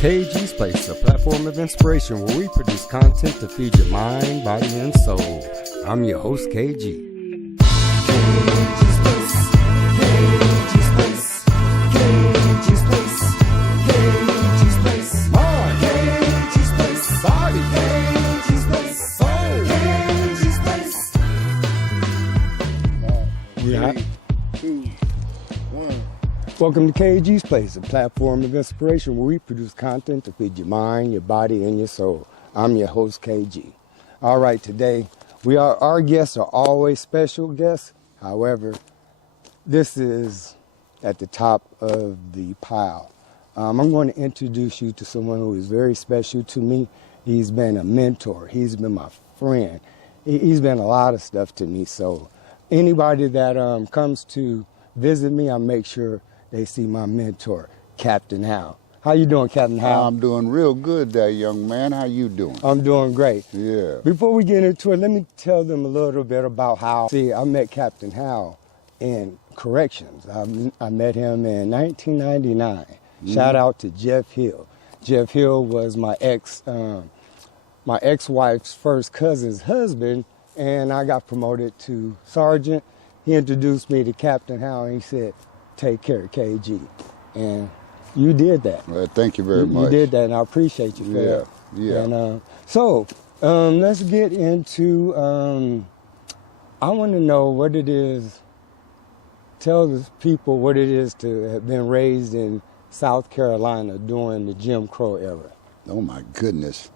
KG Space, a platform of inspiration where we produce content to feed your mind, body, and soul. I'm your host, KG. KG Space, KG Space, KG Space, KG Space, mind, KG Space, body, KG Space, soul, KG Space. Yeah. 3, 2, 1. Welcome to KG Space, a platform of inspiration where we produce content to feed your mind, your body, and your soul. I'm your host, KG. All right, today, our guests are always special guests. However, this is at the top of the pile. I'm going to introduce you to someone who is very special to me. He's been a mentor. He's been my friend. He's been a lot of stuff to me. So anybody that comes to visit me, I make sure they see my mentor, Captain Howell. How you doing, Captain Howell? I'm doing real good there, young man. How you doing? I'm doing great. Yeah. Before we get into it, let me tell them a little bit about how. See, I met Captain Howell in corrections. I met him in 1999. Shout out to Jeff Hill. Jeff Hill was my ex-wife's first cousin's husband, and I got promoted to sergeant. He introduced me to Captain Howell, and he said, "Take care of KG," and you did that. Well, thank you very much. You did that, and I appreciate you for that. Yeah. And so let's get into. I want to know what it is. Tell the people what it is to have been raised in South Carolina during the Jim Crow era. Oh my goodness.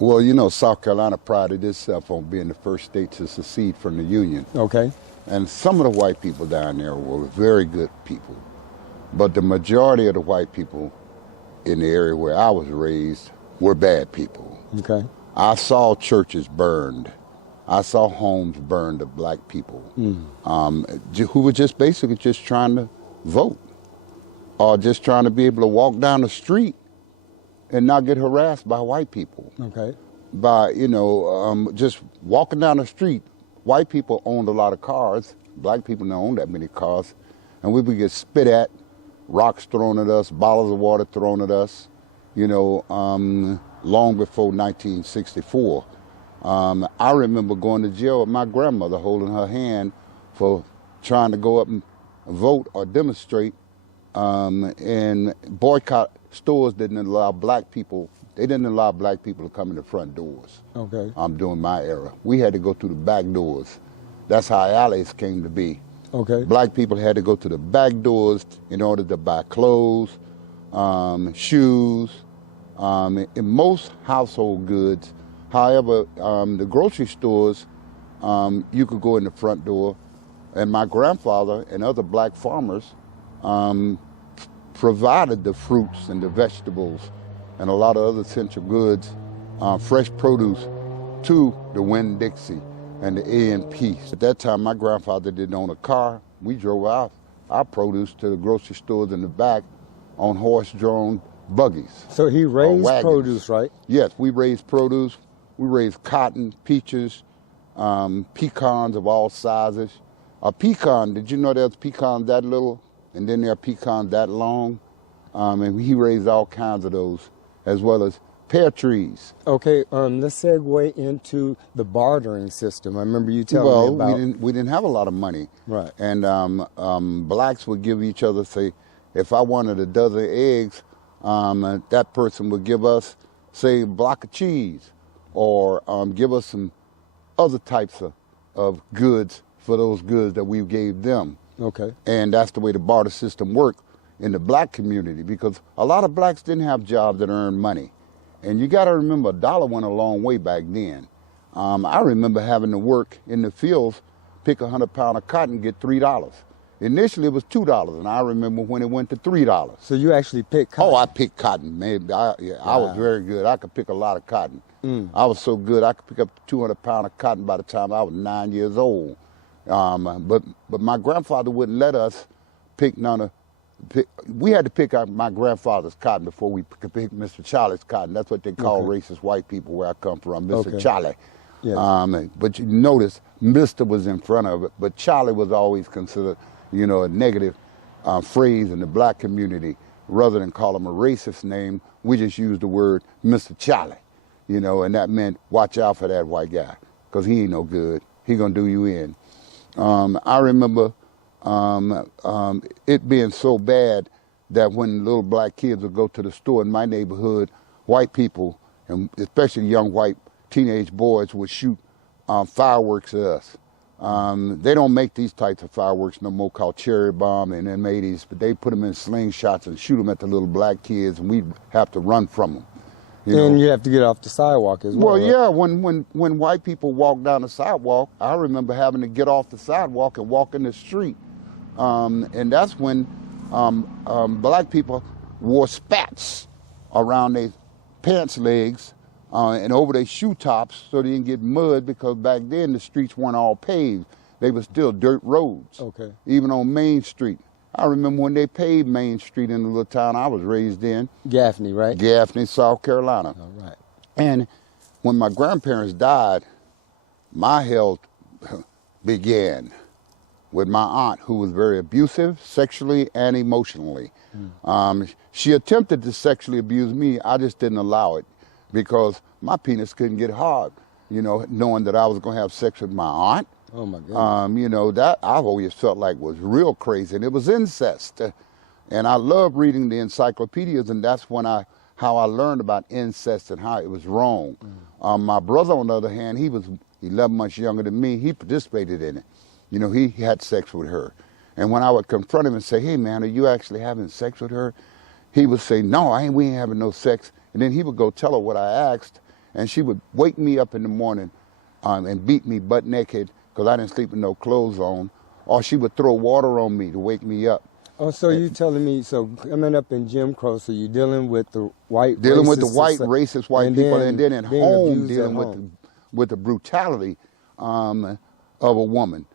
Well, you know, South Carolina prided itself on being the first state to secede from the Union. Okay. And some of the white people down there were very good people. But the majority of the white people in the area where I was raised were bad people. Okay. I saw churches burned. I saw homes burned of black people who were just basically just trying to vote or just trying to be able to walk down the street and not get harassed by white people. Okay. By, just walking down the street. White people owned a lot of cars. Black people don't own that many cars. And we would get spit at, rocks thrown at us, bottles of water thrown at us, long before 1964. I remember going to jail with my grandmother holding her hand for trying to go up and vote or demonstrate and boycott stores didn't allow black people. They didn't allow black people to come in the front doors. Okay. During my era. We had to go through the back doors. That's how alleys came to be. Okay. Black people had to go to the back doors in order to buy clothes, shoes, and most household goods. However, the grocery stores, you could go in the front door, and my grandfather and other black farmers provided the fruits and the vegetables and a lot of other essential goods, fresh produce, to the Winn-Dixie and the A&P. At that time, my grandfather didn't own a car. We drove our produce to the grocery stores in the back on horse-drawn buggies. So he raised produce, right? Yes, we raised produce. We raised cotton, peaches, pecans of all sizes. A pecan, did you know there's pecans that little, and then there are pecans that long? And he raised all kinds of those, as well as pear trees. Okay, let's segue into the bartering system. I remember you telling me about. We didn't have a lot of money. Right. And blacks would give each other, say, if I wanted a dozen eggs, that person would give us, say, a block of cheese, or give us some other types of goods for those goods that we gave them. Okay. And that's the way the barter system worked in the black community, because a lot of blacks didn't have jobs that earned money. And you got to remember, $1 went a long way back then. I remember having to work in the fields, pick 100 pound of cotton, get $3. Initially, it was $2, and I remember when it went to $3. So you actually picked cotton? Oh, I picked cotton, man. I was very good. I could pick a lot of cotton. I was so good, I could pick up 200 pound of cotton by the time I was 9 years old. But my grandfather wouldn't let us pick none of. We had to pick out my grandfather's cotton before we could pick Mr. Charlie's cotton. That's what they call racist white people where I come from, Mr. Charlie. Yes. But you notice Mr. was in front of it, but Charlie was always considered, a negative phrase in the black community. rather than call him a racist name, we just used the word Mr. Charlie, you know, and that meant watch out for that white guy, because he ain't no good. He gonna do you in. I remember it being so bad that when little black kids would go to the store in my neighborhood, white people, and especially young white teenage boys, would shoot fireworks at us. They don't make these types of fireworks no more, called cherry bomb and M80s, but they put them in slingshots and shoot them at the little black kids, and we'd have to run from them. And you have to get off the sidewalk as well. Well, right? yeah, when white people walk down the sidewalk, I remember having to get off the sidewalk and walk in the street. And that's when black people wore spats around their pants legs and over their shoe tops so they didn't get mud, because back then the streets weren't all paved. They were still dirt roads, okay, even on Main Street. I remember when they paved Main Street in the little town I was raised in. Gaffney, right? Gaffney, South Carolina. All right. And when my grandparents died, my health began with my aunt, who was very abusive sexually and emotionally. She attempted to sexually abuse me. I just didn't allow it, because my penis couldn't get hard, you know, knowing that I was going to have sex with my aunt. Oh, my goodness. You know, that I've always felt like was real crazy, and it was incest. And I love reading the encyclopedias, and that's when how I learned about incest and how it was wrong. My brother, on the other hand, he was 11 months younger than me. He participated in it. You know, he had sex with her. And when I would confront him and say, hey, man, are you actually having sex with her? He would say, no, we ain't having no sex. And then he would go tell her what I asked, and she would wake me up in the morning and beat me butt naked, because I didn't sleep with no clothes on, or she would throw water on me to wake me up. Oh, so you telling me, so coming up in Jim Crow, so you're dealing with the white dealing racist with the white racist white people, and then at home dealing with the brutality of a woman.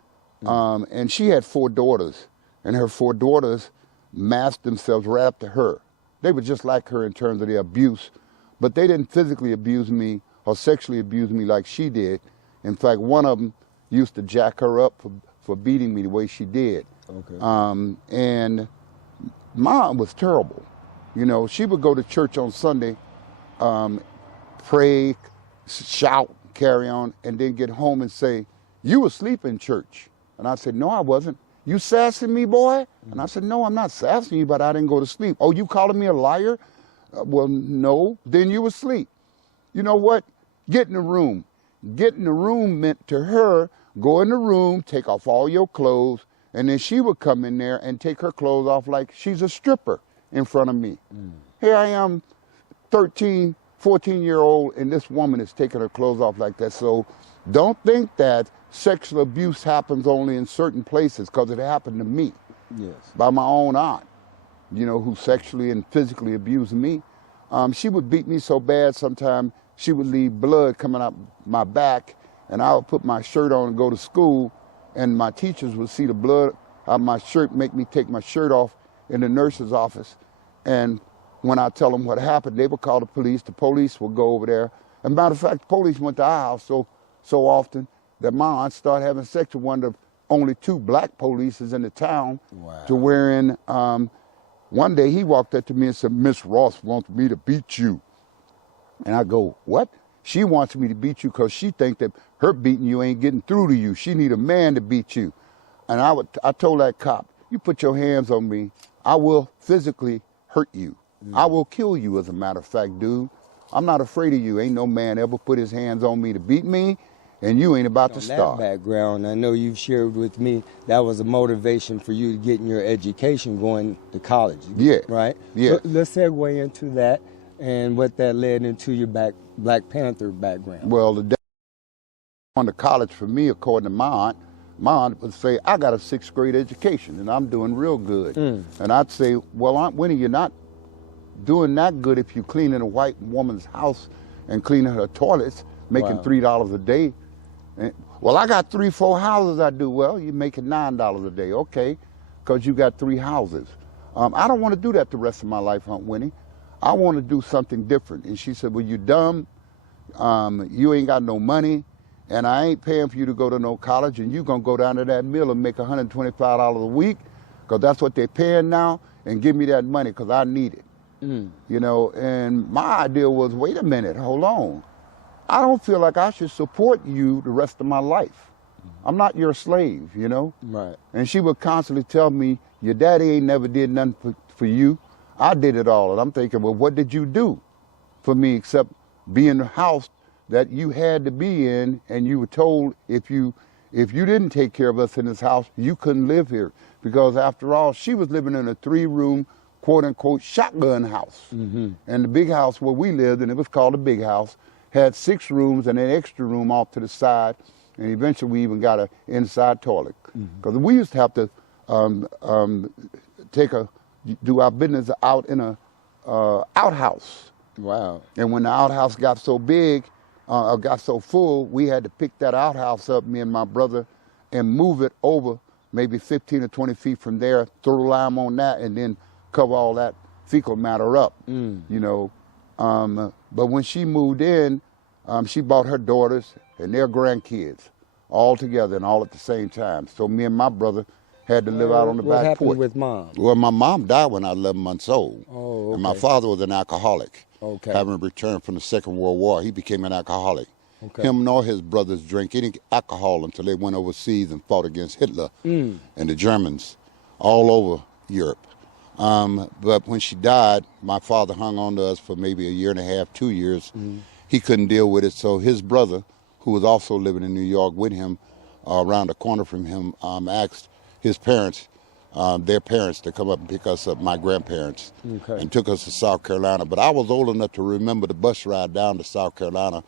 And she had 4 daughters, and her 4 daughters masked themselves right up to her. They were just like her in terms of their abuse, but they didn't physically abuse me or sexually abuse me like she did. In fact, one of them used to jack her up for beating me the way she did. Okay. And Mom was terrible. You know, she would go to church on Sunday, pray, shout, carry on, and then get home and say, you were asleep in church. And I said, no, I wasn't. You sassing me, boy? And I said, no, I'm not sassing you, but I didn't go to sleep. Oh, you calling me a liar? Well, no, then you were asleep. You know what? Get in the room. Get in the room meant to her, go in the room, take off all your clothes, and then she would come in there and take her clothes off like she's a stripper in front of me. Here I am, 13, 14-year-old, and this woman is taking her clothes off like that. So don't think that sexual abuse happens only in certain places, because it happened to me. Yes. By my own aunt, you know, who sexually and physically abused me. She would beat me so bad sometimes she would leave blood coming out my back, and I would put my shirt on and go to school, and my teachers would see the blood out of my shirt, make me take my shirt off in the nurse's office. And when I tell them what happened, they would call the police would go over there. As a matter of fact, the police went to our house so often that my aunt started having sex with one of the only 2 black polices in the town. Wow. To wherein one day he walked up to me and said, Miss Ross wants me to beat you. And I go, what? She wants me to beat you because she thinks that her beating you ain't getting through to you. She need a man to beat you. And I told that cop, you put your hands on me, I will physically hurt you. I will kill you, as a matter of fact, dude. I'm not afraid of you. Ain't no man ever put his hands on me to beat me, and you ain't about to start. That background, I know you've shared with me, that was a motivation for you to get in your education going to college. Yeah. Right? Yeah. So let's segue into that and what that led into your Black Panther background. Well, the day on to college for me, according to my aunt would say, I got a 6th grade education and I'm doing real good. And I'd say, well, Aunt Winnie, you're not doing that good if you cleaning a white woman's house and cleaning her toilets, making $3 a day. And, well, I got 3, 4 houses I do. Well, you're making $9 a day. Okay, because you got 3 houses. I don't want to do that the rest of my life, Aunt Winnie. I want to do something different. And she said, well, you dumb. You ain't got no money. And I ain't paying for you to go to no college. And you going to go down to that mill and make $125 a week, because that's what they're paying now. and give me that money because I need it. You know, and my idea was, wait a minute, hold on. I don't feel like I should support you the rest of my life. I'm not your slave, you know? Right. And she would constantly tell me, your daddy ain't never did nothing for you. I did it all. And I'm thinking, well, what did you do for me except be in the house that you had to be in, and you were told if you didn't take care of us in this house, you couldn't live here. Because after all, she was living in a 3-room, quote-unquote, shotgun house. And the big house where we lived, and it was called a big house, had 6 rooms and an extra room off to the side, and eventually we even got an inside toilet. Because we used to have to do our business out in a outhouse. Wow. And when the outhouse got so big, got so full, we had to pick that outhouse up, me and my brother, and move it over maybe 15 or 20 feet from there, throw lime on that, and then cover all that fecal matter up, you know. But when she moved in, she brought her daughters and their grandkids all together and all at the same time. So me and my brother had to live out on the back porch. What happened with Mom? Well, my mom died when I was 11 months old. Oh, okay. And my father was an alcoholic. Okay. Having returned from the Second World War, he became an alcoholic. Okay. Him nor his brothers drank any alcohol until they went overseas and fought against Hitler and the Germans all over Europe. But when she died, my father hung on to us for maybe a year and a half, 2 years. He couldn't deal with it, so his brother, who was also living in New York with him, around the corner from him, asked his parents, their parents, to come up and pick us up, my grandparents, and took us to South Carolina. But I was old enough to remember the bus ride down to South Carolina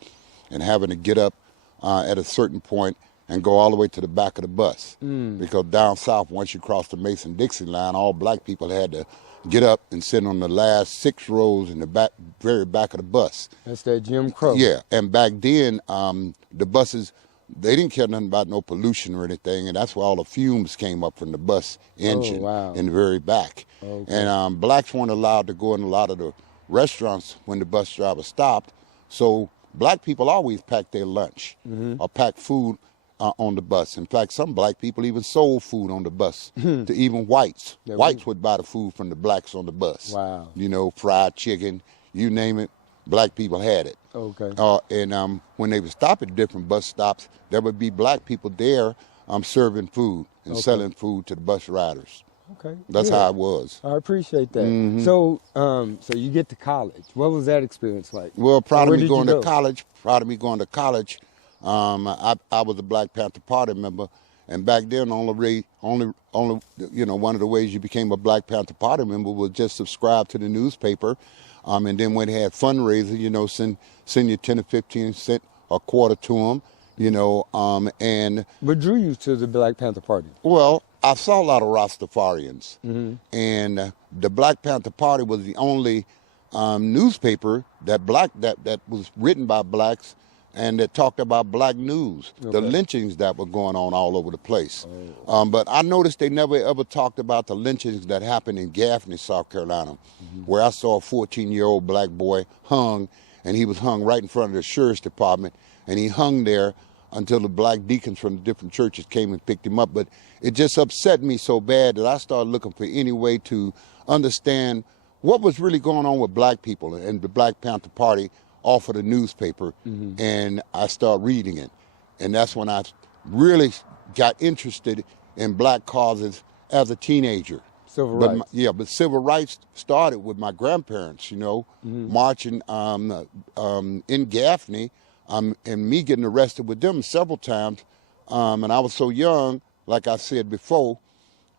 and having to get up at a certain point and go all the way to the back of the bus. Because down south, once you cross the Mason-Dixon line, all black people had to get up and sit on the last 6 rows in the back, very back of the bus. That's that Jim Crow. Yeah, and back then, the buses, they didn't care nothing about no pollution or anything, and that's where all the fumes came up from the bus engine in the very back. And blacks weren't allowed to go in a lot of the restaurants when the bus driver stopped, so black people always packed their lunch or packed food on the bus. In fact, some black people even sold food on the bus to even whites. Whites would buy the food from the blacks on the bus. Wow. You know, fried chicken, you name it, black people had it. Okay. And when they would stop at different bus stops, there would be black people there serving food and selling food to the bus riders. Okay. That's how it was. I appreciate that. So, so you get to college. What was that experience like? Well, proud of me going to college. I was a Black Panther Party member, and back then, only you know, one of the ways you became a Black Panther Party member was just subscribe to the newspaper, and then when they had fundraisers, you know, send you 10 or 15 cents a quarter to them, you know, and. What drew you to the Black Panther Party? Well, I saw a lot of Rastafarians, and the Black Panther Party was the only newspaper that was written by blacks and that talked about black news, the lynchings that were going on all over the place. But I noticed they never ever talked about the lynchings that happened in Gaffney, South Carolina, where I saw a 14-year-old black boy hung, and he was hung right in front of the sheriff's department, and he hung there until the black deacons from the different churches came and picked him up. But it just upset me so bad that I started looking for any way to understand what was really going on with black people, and the Black Panther Party offered a newspaper, and I started reading it. And that's when I really got interested in black causes as a teenager. Civil rights. But civil rights started with my grandparents, you know, marching in Gaffney, and me getting arrested with them several times. And I was so young, like I said before.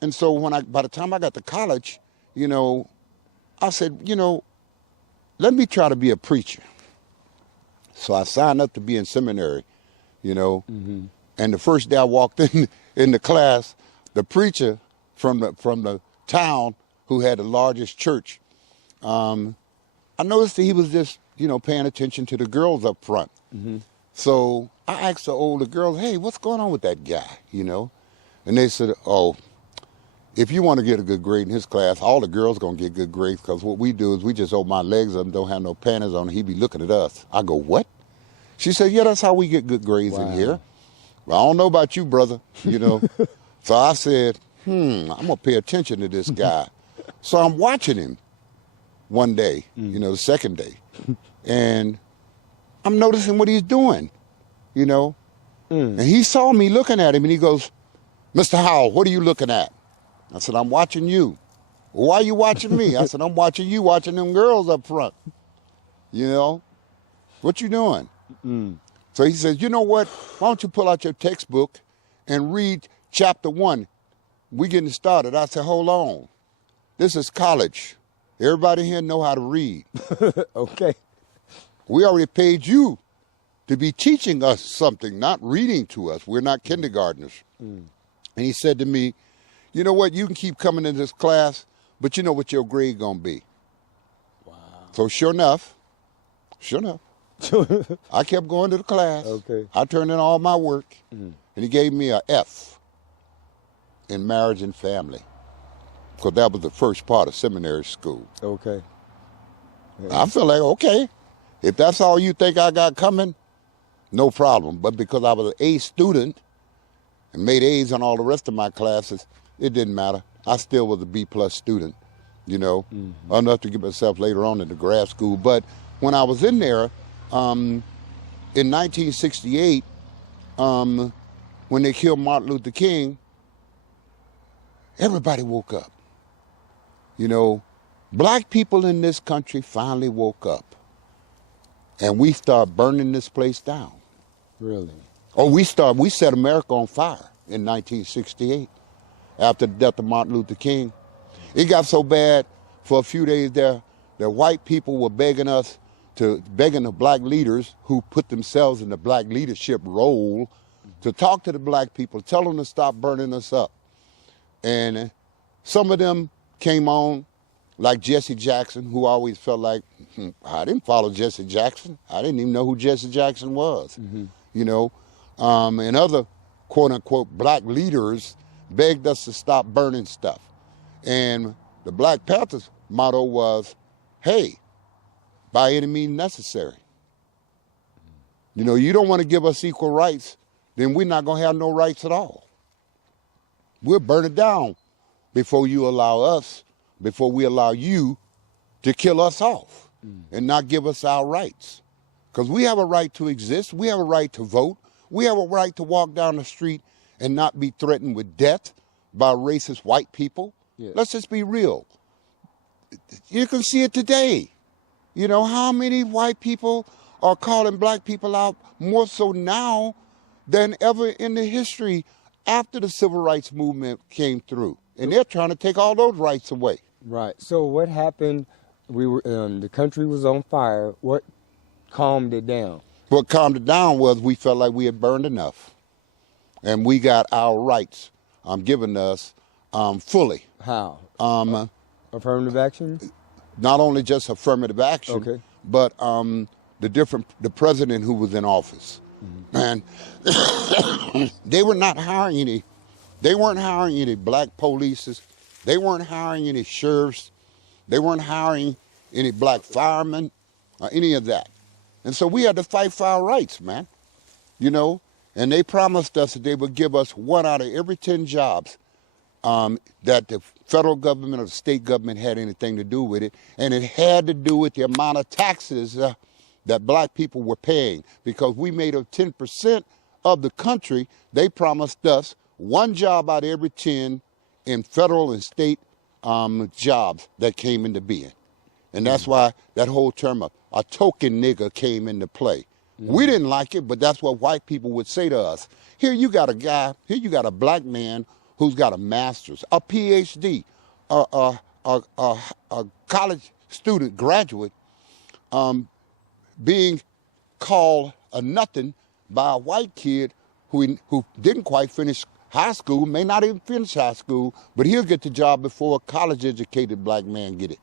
And so by the time I got to college, you know, I said, you know, let me try to be a preacher. So I signed up to be in seminary, you know. And the first day I walked in the class, the preacher from the town who had the largest church, I noticed that he was just, you know, paying attention to the girls up front. So I asked the older girls, hey, what's going on with that guy, you know? And they said, oh, if you want to get a good grade in his class, all the girls going to get good grades, because what we do is we just open my legs up and don't have no panties on, and he be looking at us. I go, what? She said, yeah, that's how we get good grades in here. Well, I don't know about you, brother, you know. So I said, I'm going to pay attention to this guy. So I'm watching him one day, the second day, and I'm noticing what he's doing, And he saw me looking at him, and he goes, "Mr. Howell, what are you looking at?" I said, "I'm watching you." "Well, why are you watching me?" I said, "I'm watching you watching them girls up front. What you doing?" So he says, "You know what? Why don't you pull out your textbook and read chapter 1? We getting started." I said, "Hold on. This is college. Everybody here know how to read." Okay. "We already paid you to be teaching us something, not reading to us. We're not kindergartners." And he said to me, "You know what? You can keep coming to this class, but you know what your grade gonna be." Wow. So sure enough, I kept going to the class. Okay. I turned in all my work, and he gave me a F in marriage and family, because that was the first part of seminary school. Okay. I feel like, okay, if that's all you think I got coming, no problem. But because I was an A student and made A's on all the rest of my classes, it didn't matter. I still was a B+ student, enough to get myself later on into grad school. But when I was in there, in 1968, when they killed Martin Luther King, everybody woke up. Black people in this country finally woke up. And we started burning this place down. Really? Oh, we set America on fire in 1968 after the death of Martin Luther King. It got so bad for a few days there that white people were begging the black leaders who put themselves in the black leadership role to talk to the black people, tell them to stop burning us up. And some of them came on, like Jesse Jackson, who always felt like, I didn't follow Jesse Jackson. I didn't even know who Jesse Jackson was. And other quote-unquote black leaders begged us to stop burning stuff. And the Black Panthers motto was, hey, by any means necessary. You don't want to give us equal rights, then we're not going to have no rights at all. We'll burn it down before we allow you to kill us off and not give us our rights. Because we have a right to exist. We have a right to vote. We have a right to walk down the street and not be threatened with death by racist white people. Yes. Let's just be real. You can see it today. How many white people are calling black people out more so now than ever in the history after the civil rights movement came through. And they're trying to take all those rights away. Right. So what happened? The country was on fire. What calmed it down? What calmed it down was we felt like we had burned enough. And we got our rights given to us fully. How? Affirmative action? Not only just affirmative action, okay, but the president who was in office. And they were not hiring any. They weren't hiring any black police. They weren't hiring any sheriffs. They weren't hiring any black firemen or any of that. And so we had to fight for our rights, man. And they promised us that they would give us 1 out of every 10 jobs that the federal government or the state government had anything to do with it. And it had to do with the amount of taxes that black people were paying. Because we made up 10% of the country, they promised us 1 job out of every 10 in federal and state jobs that came into being. And that's why that whole term of a token nigger came into play. We didn't like it, but that's what white people would say to us. Here you got a black man who's got a master's, a PhD, a college student, graduate, being called a nothing by a white kid who didn't quite finish high school, may not even finish high school, but he'll get the job before a college-educated black man get it.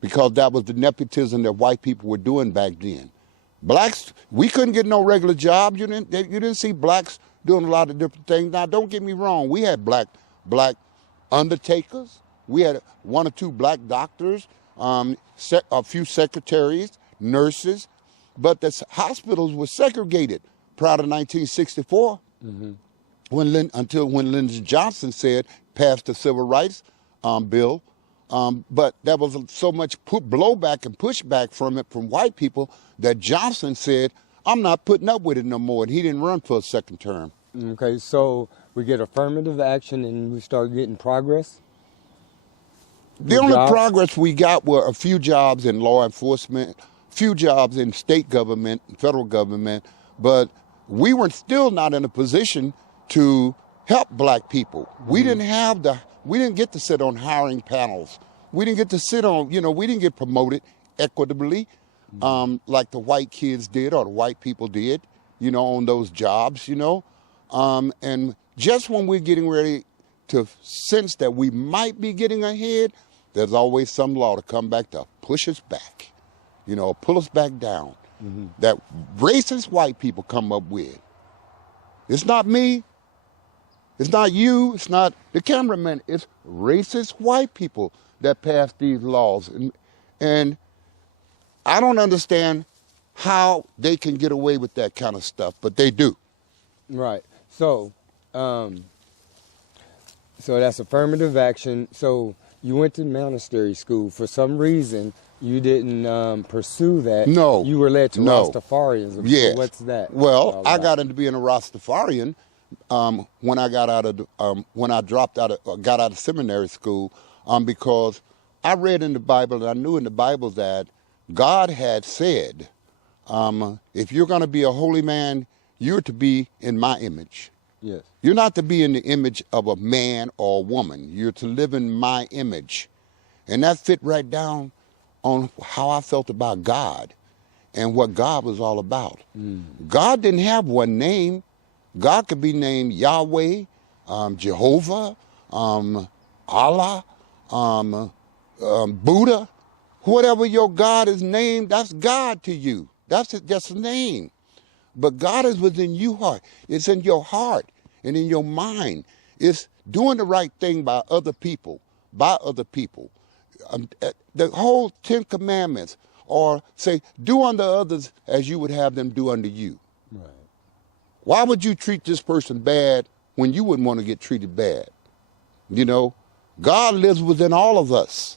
Because that was the nepotism that white people were doing back then. Blacks, we couldn't get no regular jobs. You didn't see blacks doing a lot of different things. Now, don't get me wrong. We had black undertakers. We had 1 or 2 black doctors, a few secretaries, nurses. But the hospitals were segregated prior to 1964. Until when Lyndon Johnson passed the Civil Rights Bill But there was so much blowback and pushback from it from white people that Johnson said, I'm not putting up with it no more. And he didn't run for a second term. Okay, so we get affirmative action and we start getting progress? The only progress we got were a few jobs in law enforcement, a few jobs in state government, federal government, but we were still not in a position to help black people. We didn't get to sit on hiring panels. We didn't get to sit on, we didn't get promoted equitably like the white kids did or the white people did, on those jobs, and just when we're getting ready to sense that we might be getting ahead, there's always some law to come back to push us back, pull us back down, that racist white people come up with. It's not me. It's not you. It's not the cameraman. It's racist white people that pass these laws. And I don't understand how they can get away with that kind of stuff, but they do. Right. So that's affirmative action. So you went to monastery school. For some reason, you didn't pursue that. No. You were led to Rastafarianism. Yes. So what's that? Well, I got into being a Rastafarian when I got out of got out of seminary school because I read in the Bible and I knew in the Bible that God had said, if you're going to be a holy man, you're to be in my image. Yes. You're not to be in the image of a man or a woman. You're to live in my image. And that fit right down on how I felt about God and what God was all about. God didn't have one name. God could be named Yahweh, Jehovah, Allah, Buddha. Whatever your God is named, that's God to you. That's just a name. But God is within your heart. It's in your heart and in your mind. It's doing the right thing by other people, The whole 10 Commandments, or say, do unto others as you would have them do unto you. Right. Why would you treat this person bad when you wouldn't want to get treated bad? God lives within all of us.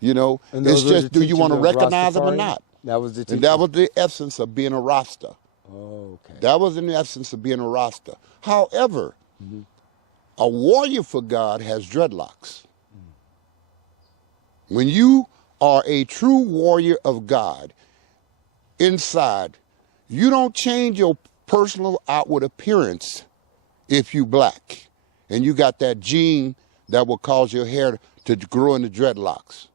It's just, do you want to recognize him or not? That was the teaching. And that was the essence of being a Rasta. Oh, okay. That was in the essence of being a Rasta. However, a warrior for God has dreadlocks. When you are a true warrior of God, inside, you don't change your personal outward appearance if you black. And you got that gene that will cause your hair to grow into dreadlocks.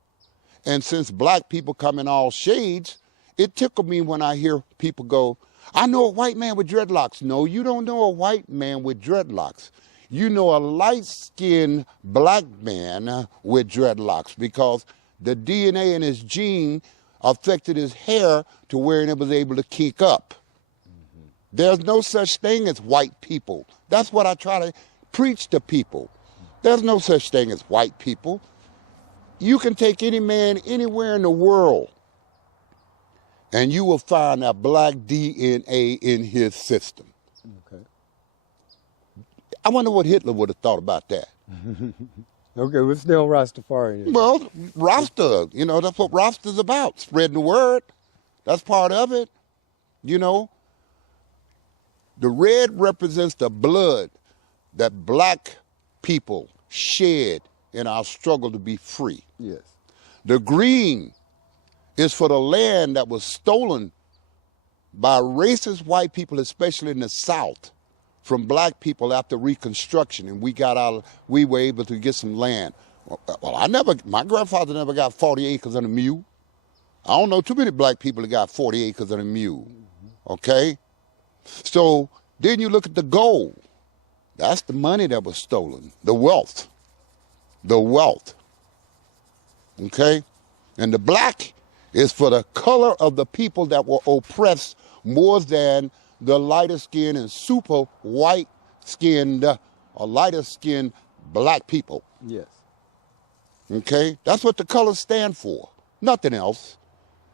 And since black people come in all shades, it tickled me when I hear people go, I know a white man with dreadlocks. No, you don't know a white man with dreadlocks. You know a light-skinned black man with dreadlocks because the DNA in his gene affected his hair to where it was able to kink up. There's no such thing as white people. That's what I try to preach to people. There's no such thing as white people. You can take any man anywhere in the world and you will find a black DNA in his system. Okay. I wonder what Hitler would have thought about that. Okay, we're still Rastafarian. Well, Rasta, that's what Rasta's about, spreading the word. That's part of it. The red represents the blood that black people shed in our struggle to be free. Yes. The green is for the land that was stolen by racist white people, especially in the South, from black people after Reconstruction, and we were able to get some land. Well, my grandfather never got 40 acres and a mule. I don't know too many black people that got 40 acres and a mule, okay? So then you look at the gold. That's the money that was stolen, the wealth, okay? And the black is for the color of the people that were oppressed more than the lighter skinned and super white skinned or lighter skinned black people. Yes. Okay? That's what the colors stand for. Nothing else.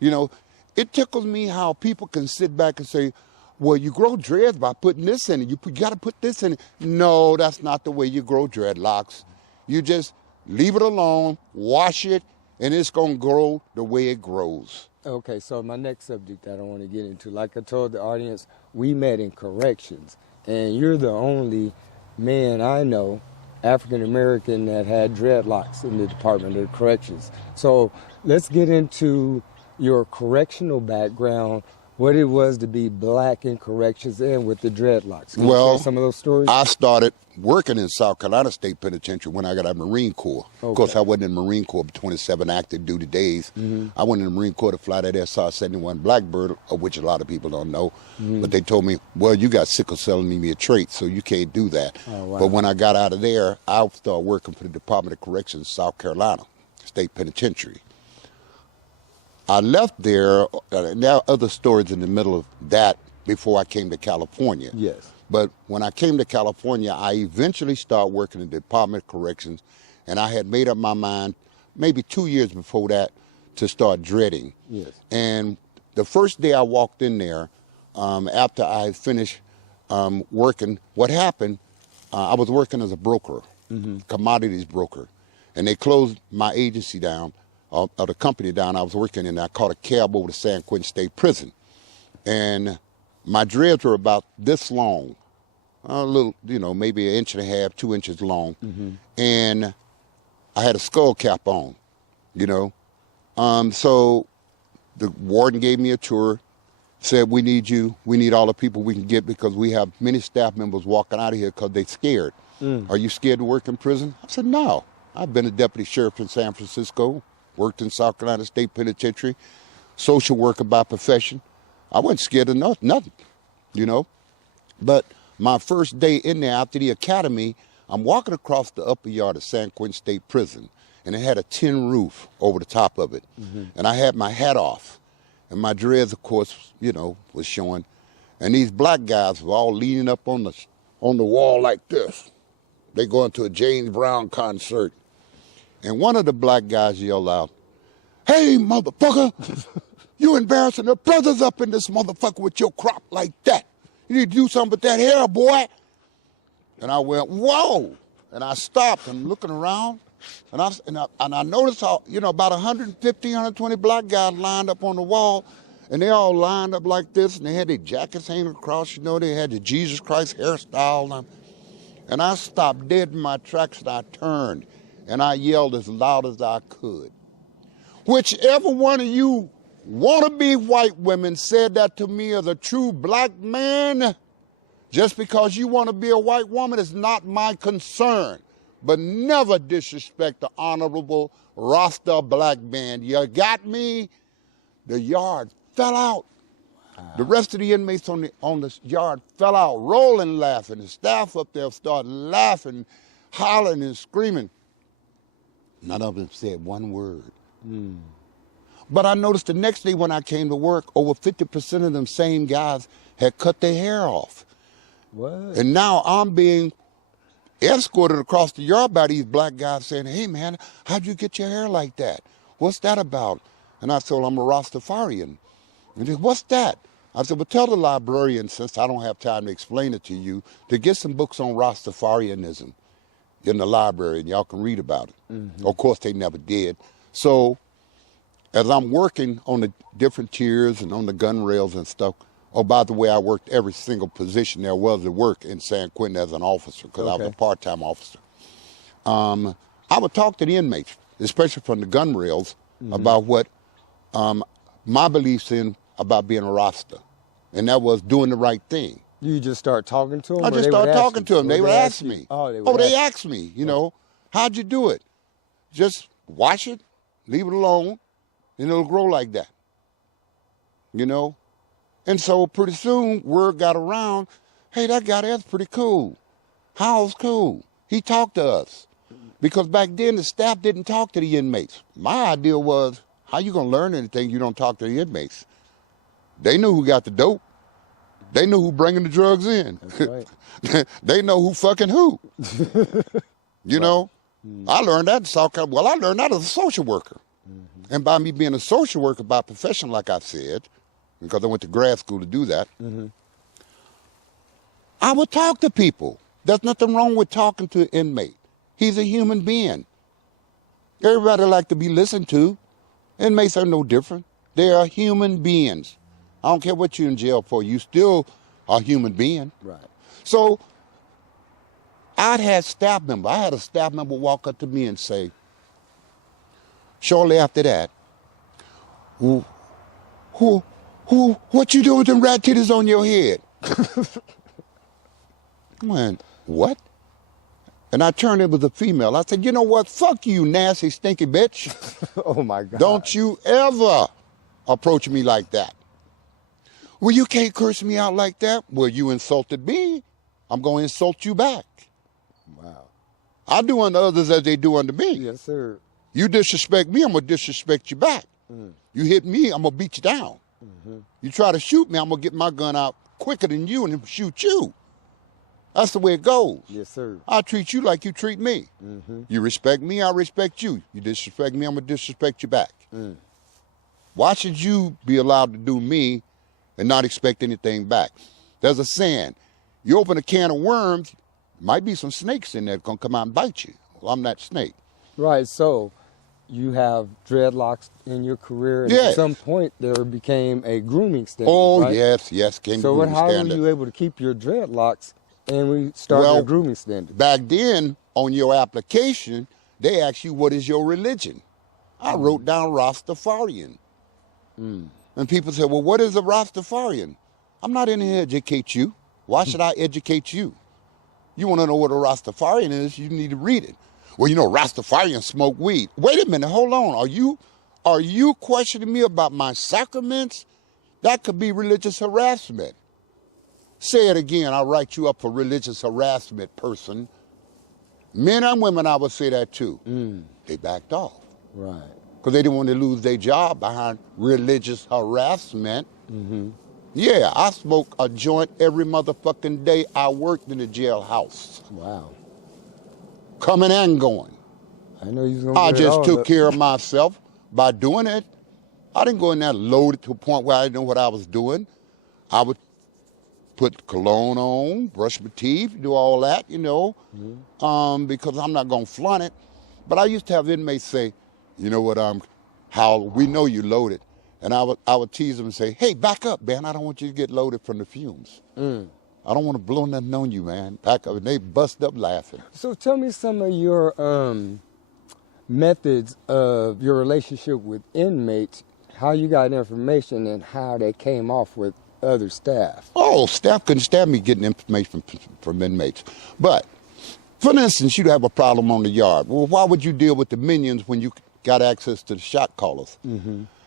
It tickles me how people can sit back and say, well, you grow dreads by putting this in it. You got to put this in it. No, that's not the way you grow dreadlocks. You just leave it alone, wash it, and it's going to grow the way it grows. Okay, so my next subject I don't want to get into, like I told the audience, we met in corrections, and you're the only man I know, African American, that had dreadlocks in the Department of Corrections. So let's get into your correctional background, what it was to be black in corrections and with the dreadlocks. Can you share some of those stories? I started working in South Carolina State Penitentiary when I got out of Marine Corps. Okay. Of course, I wasn't in the Marine Corps for 27 active duty days. I went in the Marine Corps to fly that SR-71 Blackbird, of which a lot of people don't know. But they told me, well, you got sickle cell anemia trait, so you can't do that. Oh, wow. But when I got out of there, I started working for the Department of Corrections, South Carolina State Penitentiary. I left there, there are other stories in the middle of that before I came to California. Yes. But when I came to California, I eventually started working in the Department of Corrections, and I had made up my mind maybe 2 years before that to start dreading. Yes. And the first day I walked in there, after I had finished working, what happened, I was working as a broker, commodities broker, and they closed my agency down, or the company down I was working in. I caught a cab over to San Quentin State Prison. And my dreads were about this long, a little, maybe 1.5 inches, 2 inches long. And I had a skull cap on, So the warden gave me a tour, said, we need you. We need all the people we can get because we have many staff members walking out of here because they're scared. Are you scared to work in prison? I said, no. I've been a deputy sheriff in San Francisco, worked in South Carolina State Penitentiary, social worker by profession. I wasn't scared of nothing, But my first day in there after the academy, I'm walking across the upper yard of San Quentin State Prison, and it had a tin roof over the top of it. And I had my hat off, and my dreads, of course, was showing. And these black guys were all leaning up on the wall like this. They going to a James Brown concert. And one of the black guys yelled out, "Hey, motherfucker, you embarrassing the brothers up in this motherfucker with your crop like that. You need to do something with that hair, boy." And I went, whoa. And I stopped and looking around, and I noticed how, about 150, 120 black guys lined up on the wall, and they all lined up like this, and they had their jackets hanging across, they had the Jesus Christ hairstyle. And I stopped dead in my tracks, and I turned, and I yelled as loud as I could. Whichever one of you wannabe white women said that to me as a true black man, just because you want to be a white woman is not my concern. But never disrespect the honorable Rasta black man. You got me? The yard fell out. The rest of the inmates on the yard fell out, rolling, laughing. The staff up there started laughing, hollering and screaming. None of them said one word. But I noticed the next day when I came to work, over 50% of them same guys had cut their hair off. What? And now I'm being escorted across the yard by these black guys saying, "Hey, man, how'd you get your hair like that? What's that about?" And I told them, "I'm a Rastafarian." And they said, "What's that?" I said, "Well, tell the librarian, since I don't have time to explain it to you, to get some books on Rastafarianism in the library, and y'all can read about it." Of course, they never did. So as I'm working on the different tiers and on the gun rails and stuff, oh, by the way, I worked every single position there was to work in San Quentin as an officer, because I was a part-time officer. I would talk to the inmates, especially from the gun rails, about what my beliefs in about being a Rasta, and that was doing the right thing. You just start talking to them? I just started talking to them. They would ask me. They asked me, how'd you do it? Just wash it, leave it alone, and it'll grow like that. And so pretty soon word got around, hey, that guy there's pretty cool. Howell's cool. He talked to us. Because back then the staff didn't talk to the inmates. My idea was, how you gonna learn anything you don't talk to the inmates? They knew who got the dope. They knew who bringing the drugs in. That's right. They know who fucking who. I learned that in South Carolina. Well, I learned that as a social worker. And by me being a social worker by profession, like I said, because I went to grad school to do that, I would talk to people. There's nothing wrong with talking to an inmate. He's a human being. Everybody like to be listened to. Inmates are no different. They are human beings. I don't care what you're in jail for. You still a human being. Right. So I had a staff member walk up to me and say, shortly after that, what you doing with them rat titties on your head? I went, what? And I turned, it was a female. I said, you know what? Fuck you, nasty, stinky bitch. Oh, my God. Don't you ever approach me like that. Well, you can't curse me out like that. Well, you insulted me. I'm going to insult you back. Wow. I do unto others as they do unto me. Yes, sir. You disrespect me, I'm going to disrespect you back. You hit me, I'm going to beat you down. You try to shoot me, I'm going to get my gun out quicker than you and shoot you. That's the way it goes. Yes, sir. I treat you like you treat me. You respect me, I respect you. You disrespect me, I'm going to disrespect you back. Why should you be allowed to do me and not expect anything back? There's a saying, you open a can of worms, might be some snakes in there that's going to come out and bite you. Well, I'm that snake. Right, so you have dreadlocks in your career, and Yes. at some point there became a grooming standard. Oh, right? yes, came So grooming how were standard. you able to keep your dreadlocks and we started a grooming standard? Back then, on your application, they asked you, what is your religion? I wrote down Rastafarian. And people said, well, what is a Rastafarian? I'm not in here to educate you. Why should I educate you? You want to know what a Rastafarian is, you need to read it. Well, you know, Rastafarians smoke weed. Wait a minute, hold on. Are you questioning me about my sacraments? That could be religious harassment. Say it again, I'll write you up for religious harassment, person. Men and women, I would say that too. They backed off. Right. Because they didn't want to lose their job behind religious harassment. Yeah, I smoke a joint every motherfucking day I worked in the jailhouse. Wow. Coming and going. I know you was gonna I get it just all took up. care of myself by doing it. I didn't go in there loaded to a point where I didn't know what I was doing. I would put cologne on, brush my teeth, do all that, you know, because I'm not going to flaunt it. But I used to have inmates say, you know what, Howell, we know you loaded. And I would tease them and say, hey, back up, man. I don't want you to get loaded from the fumes. I don't want to blow nothing on you, man. Back up. And they bust up laughing. So tell me some of your methods of your relationship with inmates, how you got information and how they came off with other staff. Oh, staff couldn't stand me getting information from inmates. But, for instance, you'd have a problem on the yard. Well, why would you deal with the minions when you got access to the shot callers?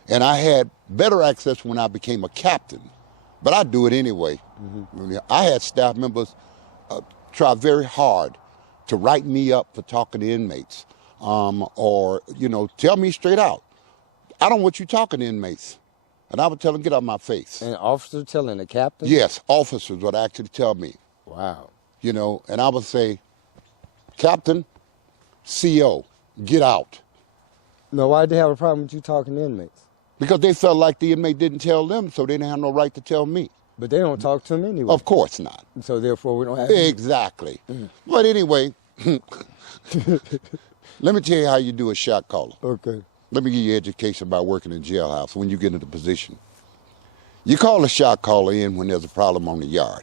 And I had better access when I became a captain. But I do it anyway. I had staff members try very hard to write me up for talking to inmates. Or, you know, tell me straight out, I don't want you talking to inmates. And I would tell them, get out of my face. An officer telling a captain? Yes, officers would actually tell me. Wow. You know, and I would say, Captain, CO, get out. No, why'd they have a problem with you talking to inmates? Because they felt like the inmate didn't tell them, so they didn't have no right to tell me. But they don't talk to them anyway. Of course not. So therefore we don't have Exactly. But anyway, let me tell you how you do a shot caller. Okay. Let me give you education about working in jailhouse when you get into the position. You call a shot caller in when there's a problem on the yard.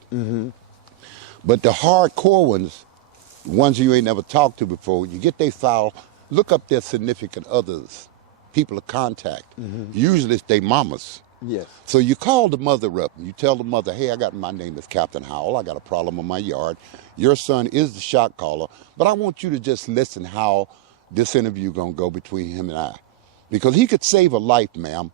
But the hardcore ones, ones you ain't never talked to before, you get their file, look up their significant others, people of contact. Usually it's their mamas. Yes. So you call the mother up and you tell the mother, hey, my name is Captain Howell. I got a problem on my yard. Your son is the shot caller, but I want you to just listen how this interview gonna go between him and I. Because he could save a life, ma'am.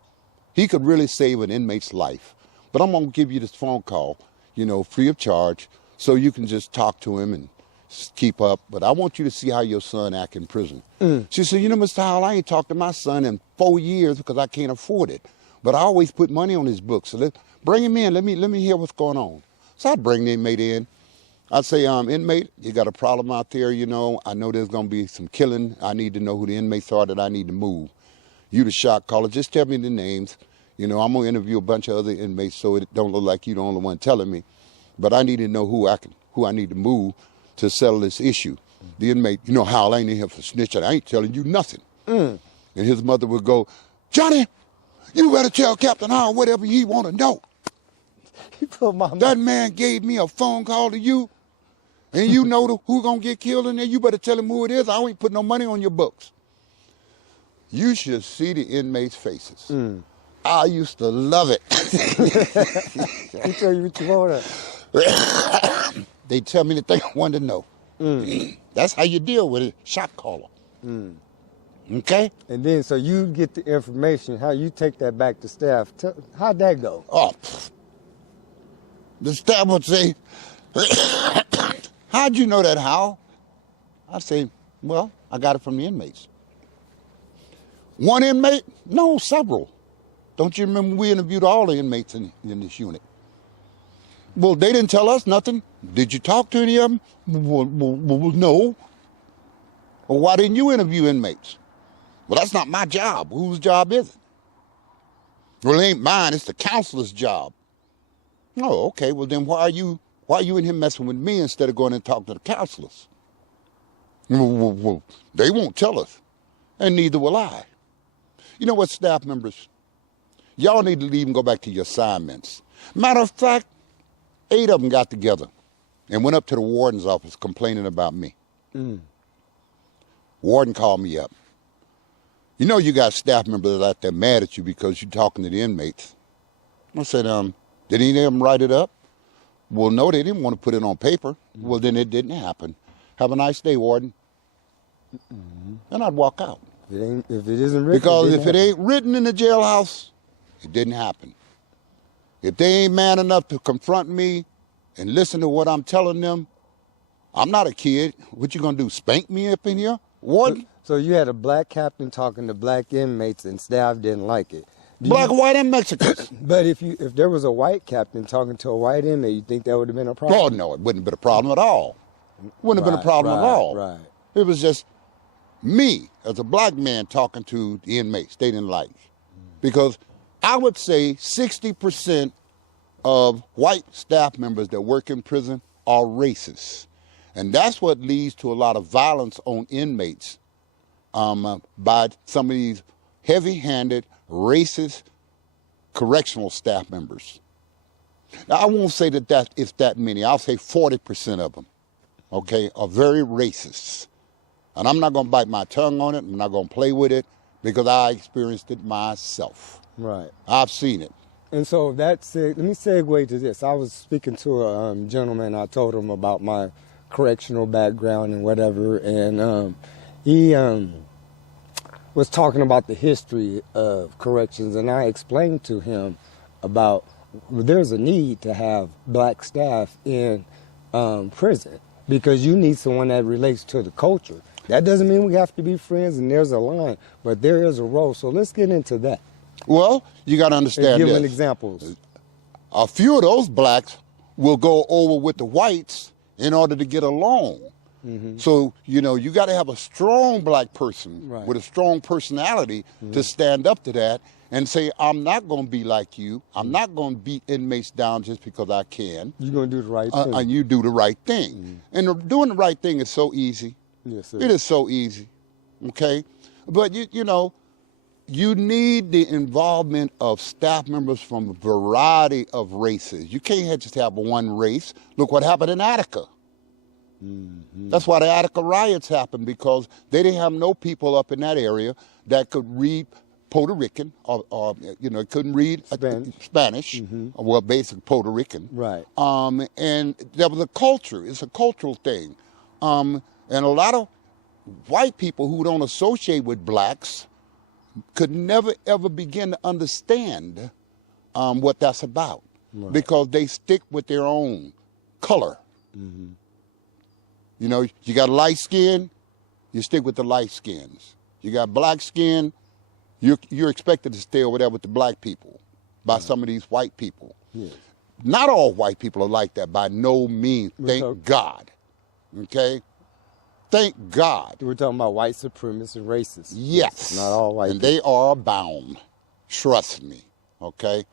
He could really save an inmate's life. But I'm gonna give you this phone call, you know, free of charge, so you can just talk to him and keep up. But I want you to see how your son act in prison. She said, you know, Mr. Howell, I ain't talked to my son in 4 years because I can't afford it. But I always put money on his books. So bring him in. Let me hear what's going on. So I'd bring the inmate in. I'd say, inmate, you got a problem out there, you know. I know there's going to be some killing. I need to know who the inmates are that I need to move. You the shot caller, just tell me the names. You know, I'm going to interview a bunch of other inmates so it don't look like you're the only one telling me. But I need to know who I need to move to settle this issue. The inmate, you know, Howell, I ain't in here for snitching. I ain't telling you nothing. And his mother would go, Johnny, you better tell Captain Howell whatever he want to know. He put my That man gave me a phone call to you, and you know who gonna get killed in there. You better tell him who it is. I ain't put no money on your books. You should see the inmates' faces. I used to love it. He tell you what you want. They tell me the thing I wanted to know. That's how you deal with a shot caller. Okay? And then, so you get the information, how you take that back to staff. How'd that go? Oh, the staff would say, how'd you know that, Howell? I'd say, well, I got it from the inmates. One inmate? No, several. Don't you remember we interviewed all the inmates in this unit? Well, they didn't tell us nothing. Did you talk to any of them? Well, no. Well, why didn't you interview inmates? Well, that's not my job. Whose job is it? Well, it ain't mine. It's the counselor's job. Oh, okay. Well, then why are you in here messing with me instead of going and talking to the counselors? Well, they won't tell us, and neither will I. You know what, staff members? Y'all need to leave and go back to your assignments. Matter of fact, 8 of them got together and went up to the warden's office complaining about me. Warden called me up. You know you got staff members out there mad at you because you're talking to the inmates. I said, did any of them write it up? Well, no, they didn't want to put it on paper. Well, then it didn't happen. Have a nice day, Warden. And I'd walk out. If it isn't written, because if it ain't written in the jailhouse, it didn't happen. If they ain't man enough to confront me and listen to what I'm telling them, I'm not a kid. What you gonna do, spank me up in here? Warden? So you had a black captain talking to black inmates and staff didn't like it. Black, white, and Mexicans. But if there was a white captain talking to a white inmate, you think that would have been a problem? Oh, no, it wouldn't have been a problem at all. Wouldn't have been a problem at all. Right. It was just me as a black man talking to the inmates they didn't like. Because I would say 60% of white staff members that work in prison are racist. And that's what leads to a lot of violence on inmates by some of these heavy-handed, racist correctional staff members. Now, I won't say that it's that many. I'll say 40% of them, okay, are very racist. And I'm not going to bite my tongue on it. I'm not going to play with it because I experienced it myself. Right. I've seen it. And so let me segue to this. I was speaking to a gentleman. I told him about my correctional background and whatever, and he was talking about the history of corrections, and I explained to him about there's a need to have black staff in prison because you need someone that relates to the culture. That doesn't mean we have to be friends and there's a line, but there is a role. So let's get into that. Well, you got to understand give this. an examples. A few of those blacks will go over with the whites in order to get along. Mm-hmm. So, you know, you got to have a strong black person with a strong personality to stand up to that and say, I'm not going to be like you. I'm not going to beat inmates down just because I can. You're going to do the right thing. And you do the right thing. And doing the right thing is so easy. Yes, it is so easy, okay? But, you know, you need the involvement of staff members from a variety of races. You can't just have one race. Look what happened in Attica. That's why the Attica riots happened, because they didn't have no people up in that area that could read Puerto Rican or you know, couldn't read Spanish, well, basic Puerto Rican. Right. And there was a culture. It's a cultural thing. And a lot of white people who don't associate with blacks could never, ever begin to understand what that's about because they stick with their own color. You know, you got light skin, you stick with the light skins. You got black skin, you're expected to stay over there with the black people by some of these white people. Yeah. Not all white people are like that by no means, thank God, okay? Thank God. We're talking about white supremacists and racists. Yes. Not all white and people. They are abound. Trust me, okay?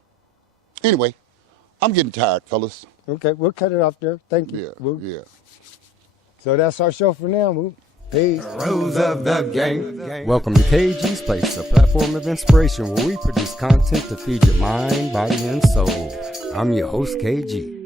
Anyway, I'm getting tired, fellas. Okay, we'll cut it off there. Thank you. Yeah, yeah. So that's our show for now. Peace. Rose of the gang. Welcome to KG's Place, a platform of inspiration where we produce content to feed your mind, body, and soul. I'm your host, KG.